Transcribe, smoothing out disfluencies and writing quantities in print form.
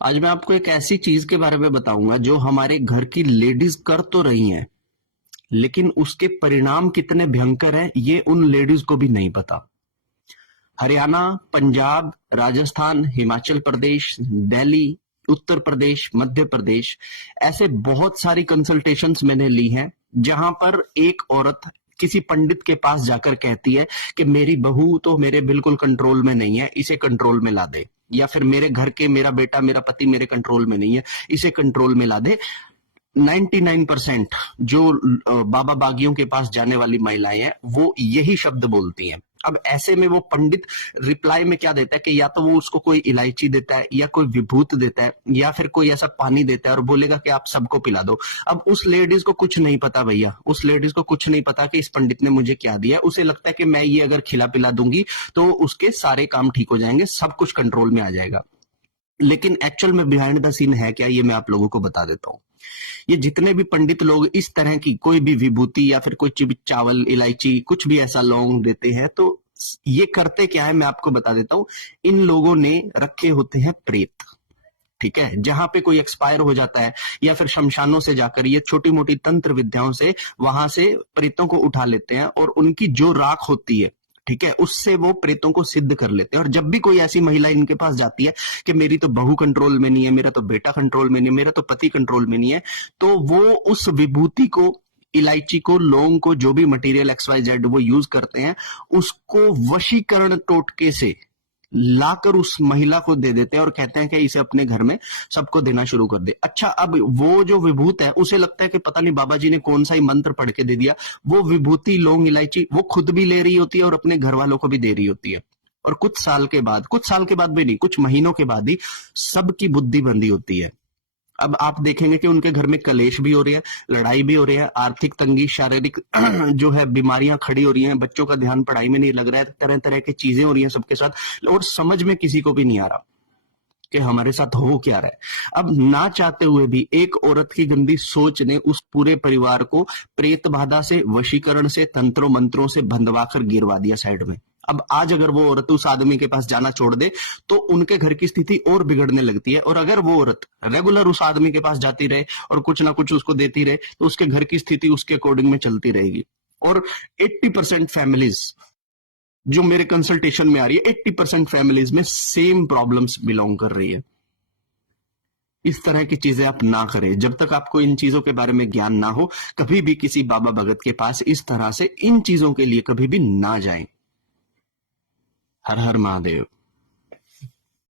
आज मैं आपको एक ऐसी चीज के बारे में बताऊंगा जो हमारे घर की लेडीज कर तो रही हैं, लेकिन उसके परिणाम कितने भयंकर हैं ये उन लेडीज को भी नहीं पता। हरियाणा, पंजाब, राजस्थान, हिमाचल प्रदेश, दिल्ली, उत्तर प्रदेश, मध्य प्रदेश, ऐसे बहुत सारी कंसल्टेशंस मैंने ली हैं जहां पर एक औरत किसी पंडित के पास जाकर कहती है कि मेरी बहू तो मेरे बिल्कुल कंट्रोल में नहीं है, इसे कंट्रोल में ला दे। या फिर मेरे घर के मेरा बेटा मेरा पति मेरे कंट्रोल में नहीं है, इसे कंट्रोल में ला दे। 99% जो बाबा बागियों के पास जाने वाली महिलाएं हैं वो यही शब्द बोलती हैं। अब ऐसे में वो पंडित रिप्लाई में क्या देता है कि या तो वो उसको कोई इलायची देता है या कोई विभूत देता है या फिर कोई ऐसा पानी देता है और बोलेगा कि आप सबको पिला दो। अब उस लेडीज को कुछ नहीं पता भैया, उस लेडीज को कुछ नहीं पता कि इस पंडित ने मुझे क्या दिया। उसे लगता है कि मैं ये अगर खिला पिला दूंगी तो उसके सारे काम ठीक हो जाएंगे, सब कुछ कंट्रोल में आ जाएगा। लेकिन एक्चुअल में बिहाइंड द सीन है क्या, ये मैं आप लोगों को बता देता हूं। ये जितने भी पंडित लोग इस तरह की कोई भी विभूति या फिर कोई चावल, इलायची, कुछ भी ऐसा लौंग देते हैं, तो ये करते क्या है मैं आपको बता देता हूं। इन लोगों ने रखे होते हैं प्रेत, ठीक है, जहां पे कोई एक्सपायर हो जाता है या फिर शमशानों से जाकर ये छोटी मोटी तंत्र विद्याओं से वहां से प्रेतों को उठा लेते हैं और उनकी जो राख होती है, ठीक है, उससे वो प्रेतों को सिद्ध कर लेते हैं। और जब भी कोई ऐसी महिला इनके पास जाती है कि मेरी तो बहू कंट्रोल में नहीं है, मेरा तो बेटा कंट्रोल में नहीं है, मेरा तो पति कंट्रोल में नहीं है, तो वो उस विभूति को, इलायची को, लौंग को, जो भी मटेरियल XYZ वो यूज करते हैं, उसको वशीकरण टोटके से लाकर उस महिला को दे देते हैं और कहते हैं कि इसे अपने घर में सबको देना शुरू कर दे। अच्छा, अब वो जो विभूत है उसे लगता है कि पता नहीं बाबा जी ने कौन सा ही मंत्र पढ़ के दे दिया। वो विभूति, लौंग, इलायची वो खुद भी ले रही होती है और अपने घर वालों को भी दे रही होती है। और कुछ साल के बाद भी नहीं, कुछ महीनों के बाद ही सबकी बुद्धि बंदी होती है। अब आप देखेंगे कि उनके घर में कलेश भी हो रही है, लड़ाई भी हो रही है, आर्थिक तंगी, शारीरिक जो है बीमारियां खड़ी हो रही हैं, बच्चों का ध्यान पढ़ाई में नहीं लग रहा है, तरह तरह की चीजें हो रही हैं सबके साथ, और समझ में किसी को भी नहीं आ रहा कि हमारे साथ हो क्या रहा है। अब ना चाहते हुए भी एक औरत की गंदी सोच ने उस पूरे परिवार को प्रेत बाधा से, वशीकरण से, तंत्रों मंत्रों से बंधवा कर गिरवा दिया साइड में। अब आज अगर वो औरत उस आदमी के पास जाना छोड़ दे तो उनके घर की स्थिति और बिगड़ने लगती है। और अगर वो औरत रेगुलर उस आदमी के पास जाती रहे और कुछ ना कुछ उसको देती रहे तो उसके घर की स्थिति उसके अकॉर्डिंग में चलती रहेगी। और 80% फैमिलीज जो मेरे कंसल्टेशन में आ रही है, 80% फैमिलीज में सेम प्रॉब्लम्स बिलोंग कर रही है। इस तरह की चीजें आप ना करें। जब तक आपको इन चीजों के बारे में ज्ञान ना हो, कभी भी किसी बाबा भगत के पास इस तरह से इन चीजों के लिए कभी भी ना जाएं। हर हर महादेव।